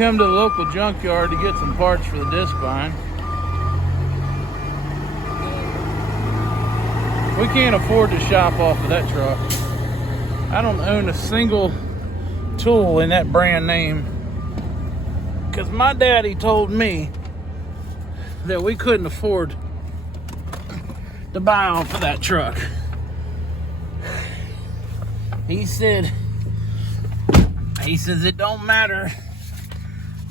come to the local junkyard to get some parts for the disc vine. We can't afford to shop off of that truck. I don't own a single tool in that brand name because my daddy told me that we couldn't afford to buy off of that truck. He says it don't matter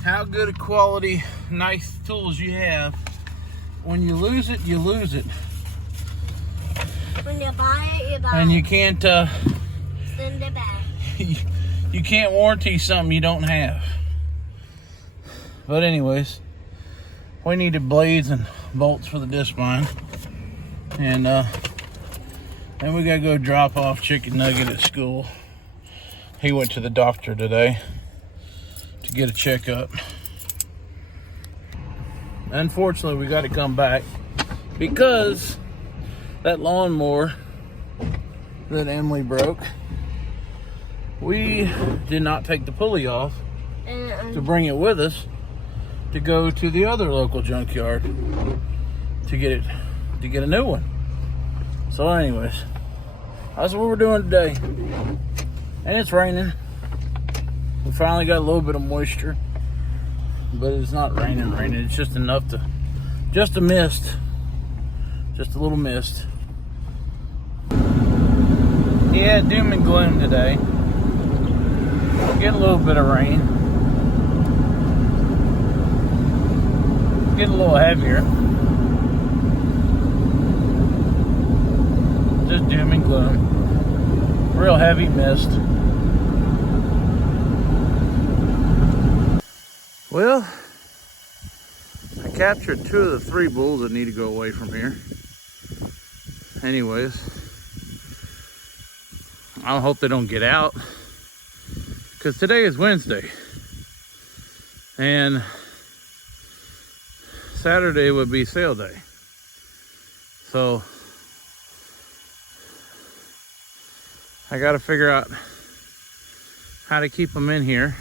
how good a quality, nice tools you have. When you lose it, you lose it. When you buy it, you buy it. And you can't, Send it back. you can't warranty something you don't have. But anyways, we needed blades and bolts for the disc vine. And then we gotta go drop off Chicken Nugget at school. He went to the doctor today to get a checkup. Unfortunately, we got to come back because that lawnmower that Emily broke, we did not take the pulley off to bring it with us to go to the other local junkyard to get a new one. So anyways, that's what we're doing today. And it's raining. We finally got a little bit of moisture, but it's not raining. It's just enough to, just a mist, just a little mist. Yeah, doom and gloom today. Getting a little bit of rain. Getting a little heavier. Just doom and gloom. Real heavy mist. Well, I captured 2 of the 3 bulls that need to go away from here. Anyways, I hope they don't get out, because today is Wednesday and Saturday would be sale day. So I got to figure out how to keep them in here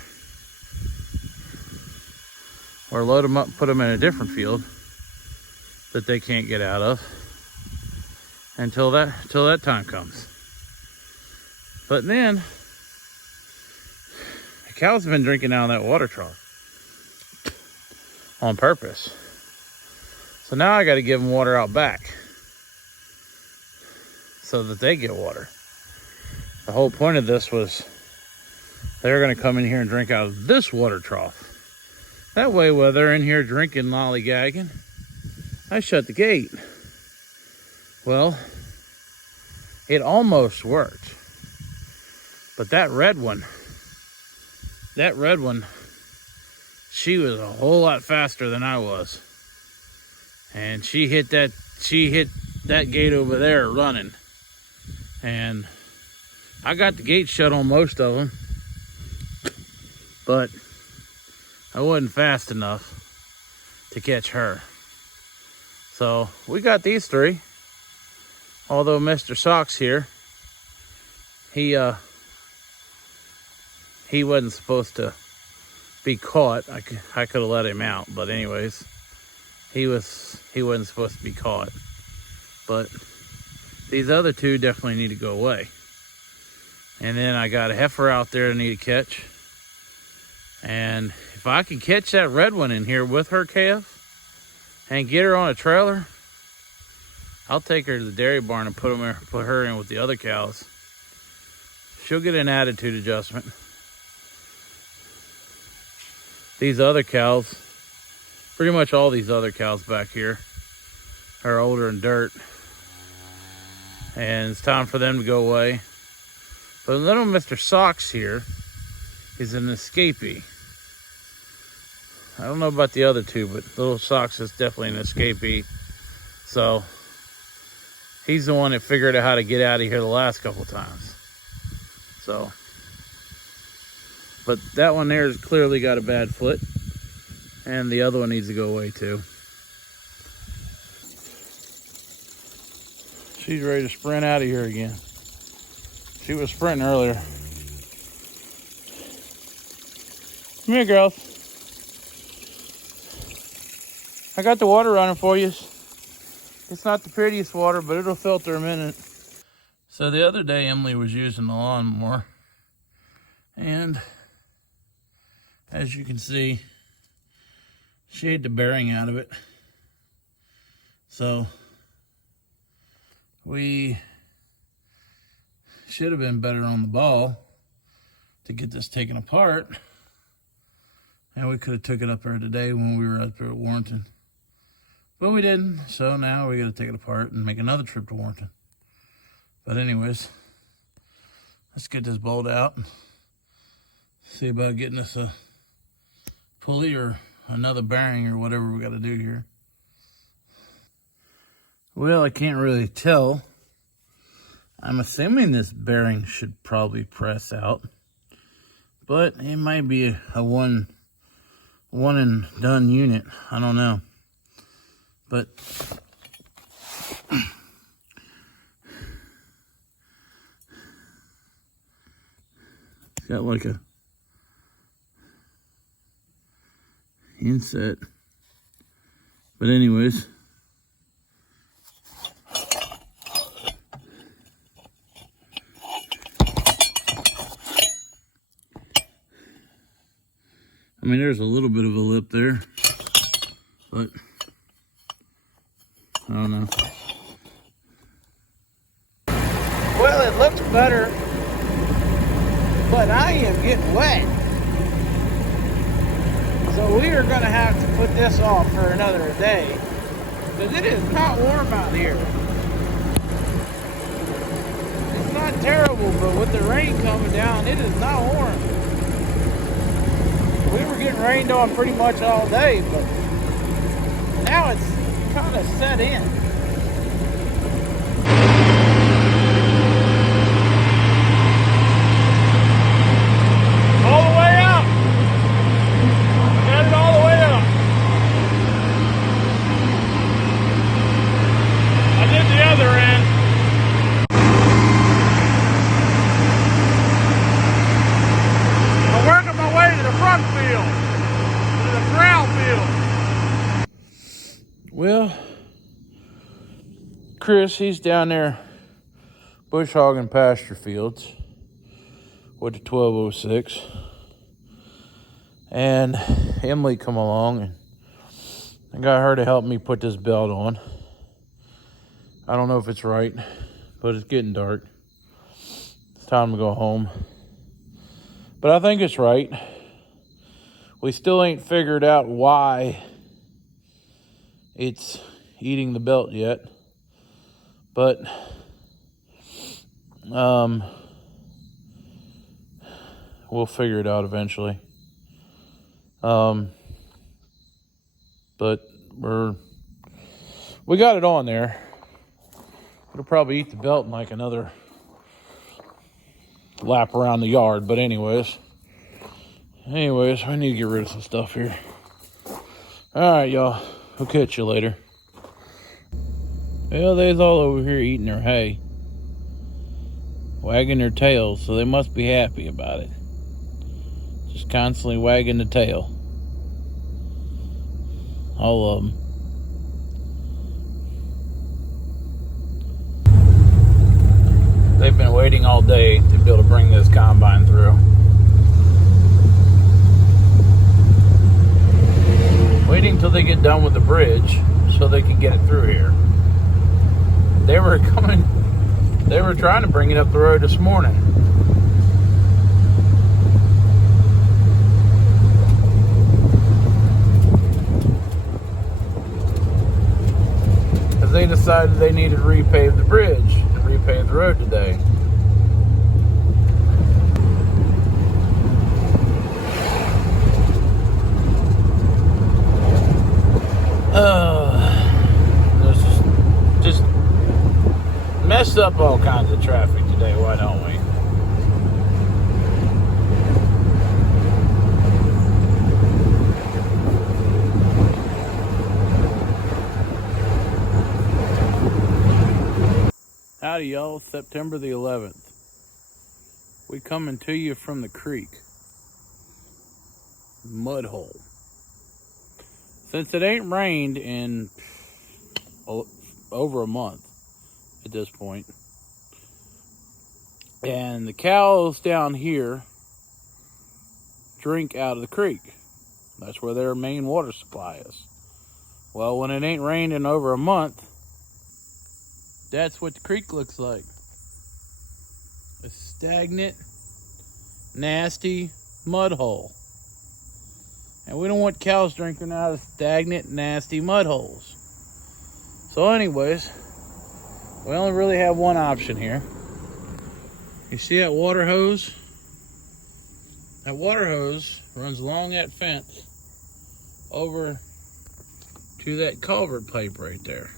or load them up and put them in a different field that they can't get out of until that time comes. But then the cows have been drinking out of that water trough on purpose. So now I got to give them water out back so that they get water. The whole point of this was they're going to come in here and drink out of this water trough. That way, while they're in here drinking, lollygagging, I shut the gate. Well, it almost worked. But that red one, she was a whole lot faster than I was. And she hit that gate over there running. And I got the gate shut on most of them, but I wasn't fast enough to catch her. So we got these 3. Although Mr. Socks here, he wasn't supposed to be caught. I could have let him out, but anyways, he wasn't supposed to be caught. But these other 2 definitely need to go away. And then I got a heifer out there to need to catch. And if I can catch that red one in here with her calf and get her on a trailer, I'll take her to the dairy barn and put her in with the other cows. She'll get an attitude adjustment. These other cows, pretty much all these other cows back here, are older and dirt. And it's time for them to go away. But little Mr. Socks here is an escapee. I don't know about the other 2, but little Socks is definitely an escapee. So he's the one that figured out how to get out of here the last couple times. So, but that one there has clearly got a bad foot, and the other one needs to go away too. She's ready to sprint out of here again. She was sprinting earlier. Come here, girls. I got the water running for you. It's not the prettiest water, but it'll filter a minute. So the other day, Emily was using the lawnmower, and as you can see, she ate the bearing out of it. So we should have been better on the ball to get this taken apart. And we could have took it up there today when we were up there at Warrenton. But we didn't, so now we got to take it apart and make another trip to Warrenton. But anyways, let's get this bolt out and see about getting us a pulley or another bearing or whatever we got to do here. Well, I can't really tell. I'm assuming this bearing should probably press out, but it might be a one and done unit. I don't know. But it's got like a inset. But anyways, I mean, there's a little bit of a lip there, but I don't know. Well, it looks better, but I am getting wet. So we are going to have to put this off for another day, because it is not warm out here. It's not terrible, but with the rain coming down, it is not warm. We were getting rained on pretty much all day, but now it's kind of set in. All the way up. Got it all the way up. I did the other end. I'm working my way to the front field, to the Drought field. Well, Chris, he's down there bushhogging pasture fields with the 1206. And Emily come along and I got her to help me put this belt on. I don't know if it's right, but it's getting dark. It's time to go home. But I think it's right. We still ain't figured out why it's eating the belt yet. But we'll figure it out eventually. But we got it on there. It'll probably eat the belt in like another lap around the yard. But anyways, we need to get rid of some stuff here. All right, y'all. We'll catch you later. Well, they's all over here eating their hay, wagging their tails, so they must be happy about it. Just constantly wagging the tail. All of them. They've been waiting all day to be able to bring this combine through. Waiting till they get done with the bridge so they can get it through here. They were trying to bring it up the road this morning. Because they decided they needed to repave the bridge and repave the road today. Just messed up all kinds of traffic today, why don't we? Howdy y'all, September the 11th. We coming to you from the creek. Mud hole. Since it ain't rained in over a month at this point, and the cows down here drink out of the creek. That's where their main water supply is. Well, when it ain't rained in over a month, that's what the creek looks like. A stagnant, nasty mud hole. And we don't want cows drinking out of stagnant, nasty mud holes. So anyways, we only really have one option here. You see that water hose? That water hose runs along that fence over to that culvert pipe right there.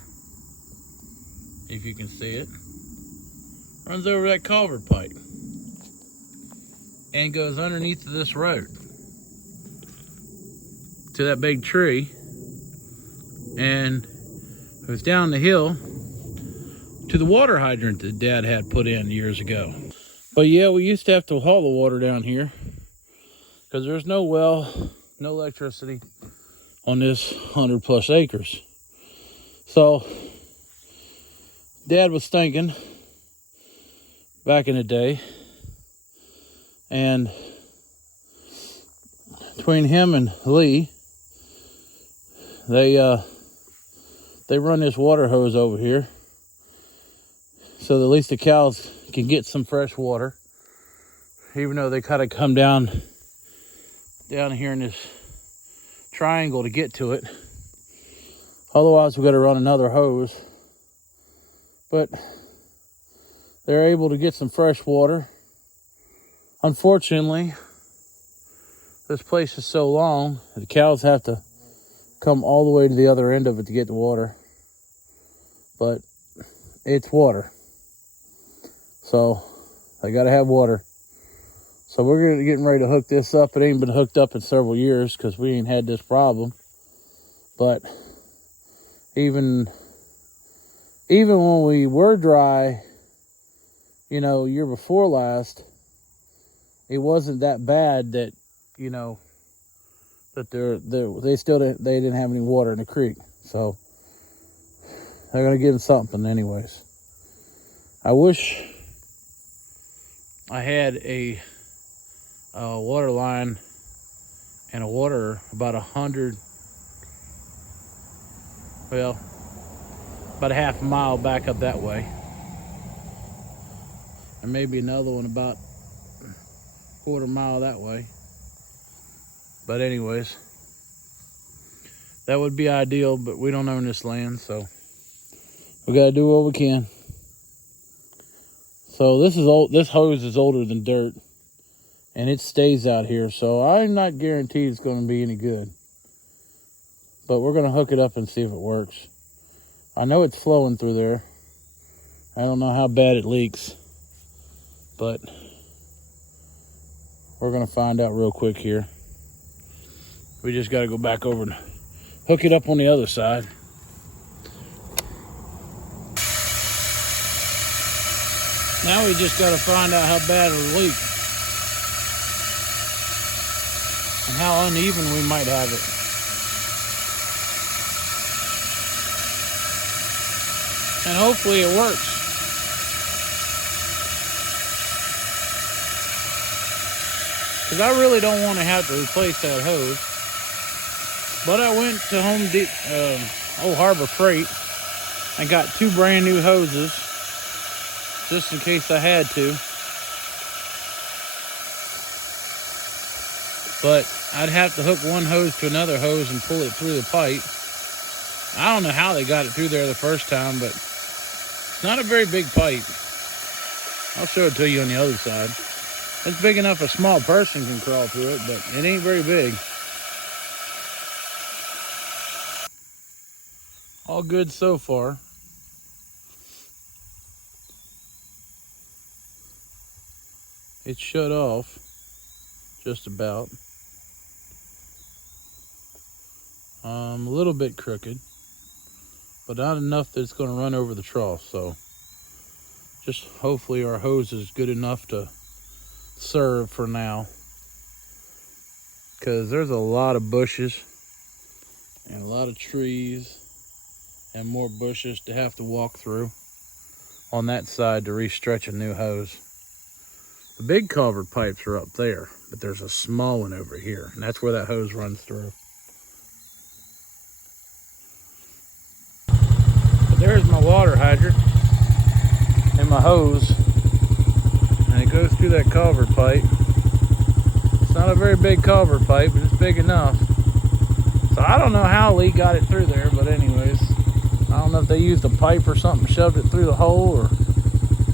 If you can see it. Runs over that culvert pipe and goes underneath of this road to that big tree and goes down the hill to the water hydrant that Dad had put in years ago. But yeah, we used to have to haul the water down here because there's no well, no electricity on this 100+ acres. So Dad was thinking back in the day, and between him and Lee, they run this water hose over here so that at least the cows can get some fresh water, even though they kind of come down here in this triangle to get to it. Otherwise we got to run another hose. But they're able to get some fresh water. Unfortunately, this place is so long, the cows have to come all the way to the other end of it to get the water. But it's water. So they gotta have water. So we're getting ready to hook this up. It ain't been hooked up in several years because we ain't had this problem. But even when we were dry, you know, year before last, it wasn't that bad that, you know, that they didn't have any water in the creek. So they're gonna give them something anyways. I wish I had a water line and a water about about a half a mile back up that way. And maybe another one about a quarter mile that way. But anyways, that would be ideal, but we don't own this land, so we gotta do what we can. So this hose is older than dirt, and it stays out here, so I'm not guaranteed it's gonna be any good. But we're gonna hook it up and see if it works. I know it's flowing through there. I don't know how bad it leaks, but we're gonna find out real quick here. We just gotta go back over and hook it up on the other side. Now we just gotta find out how bad it'll leak and how uneven we might have it. And hopefully it works. Because I really don't want to have to replace that hose. But I went to Old Harbor Freight and got 2 brand new hoses just in case I had to. But I'd have to hook one hose to another hose and pull it through the pipe. I don't know how they got it through there the first time, but it's not a very big pipe. I'll show it to you on the other side. It's big enough a small person can crawl through it, but it ain't very big. All good so far. It's shut off, just about. A little bit crooked, but not enough that it's going to run over the trough. So just hopefully our hose is good enough to serve for now, because there's a lot of bushes and a lot of trees and more bushes to have to walk through on that side to re-stretch a new hose. The big culvert pipes are up there, but there's a small one over here, and that's where that hose runs through. But there's my water hydrant and my hose, and it goes through that culvert pipe. It's not a very big culvert pipe, but it's big enough. So I don't know how Lee got it through there, but anyways, I don't know if they used a pipe or something, shoved it through the hole, or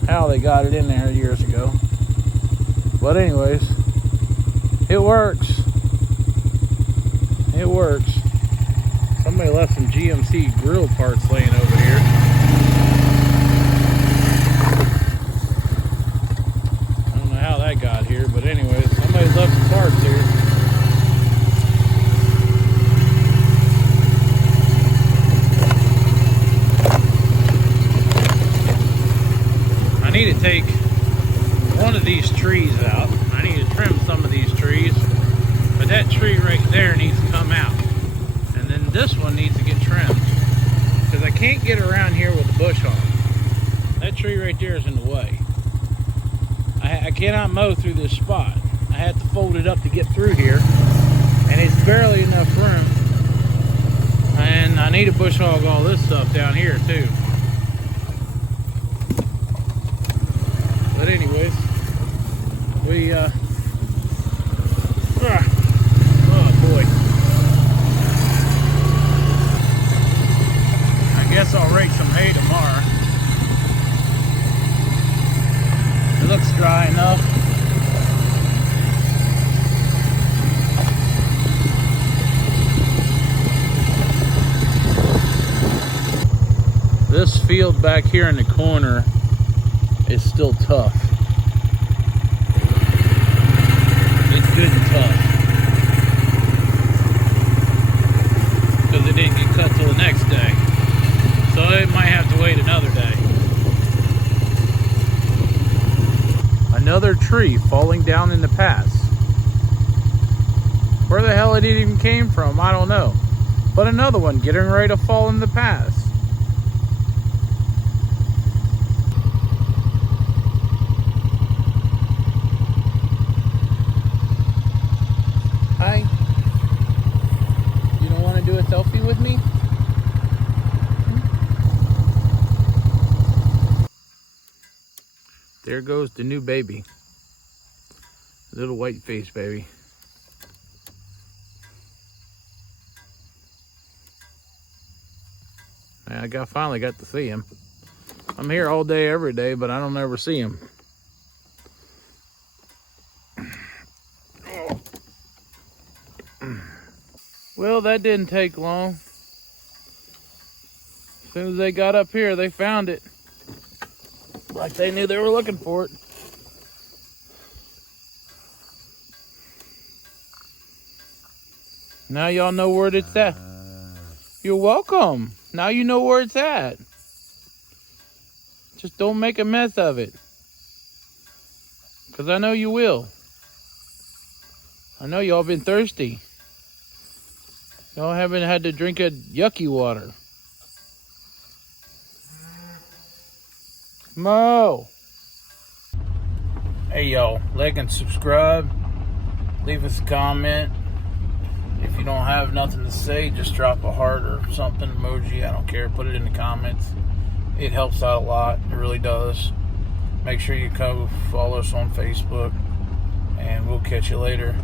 how they got it in there years ago. But anyways, it works. It works. Somebody left some GMC grill parts laying over here. I don't know how that got here, but anyways, somebody left some parts here. I need to take one of these trees out. I need to trim some of these trees, but that tree right there needs to come out, and then this one needs to get trimmed because I can't get around here with the bush hog. That tree right there is in the way. I cannot mow through this spot. I have to fold it up to get through here, and it's barely enough room, and I need to bush hog all this stuff down here too. But anyways, we, oh boy. I guess I'll rake some hay tomorrow. It looks dry enough. This field back here in the corner is still tough. It's good and tough. Because it didn't get cut till the next day. So it might have to wait another day. Another tree falling down in the pass. Where the hell it even came from, I don't know. But another one getting ready to fall in the pass. Hi. You don't want to do a selfie with me? There goes the new baby. Little white face baby. I finally got to see him. I'm here all day every day, but I don't ever see him. Well, that didn't take long. As soon as they got up here, they found it. Like they knew they were looking for it. Now y'all know where it's at. You're welcome. Now you know where it's at. Just don't make a mess of it. Because I know you will. I know y'all been thirsty. Y'all haven't had to drink a yucky water. Mo! Hey y'all, like and subscribe. Leave us a comment. If you don't have nothing to say, just drop a heart or something, emoji, I don't care. Put it in the comments. It helps out a lot. It really does. Make sure you come follow us on Facebook. And we'll catch you later.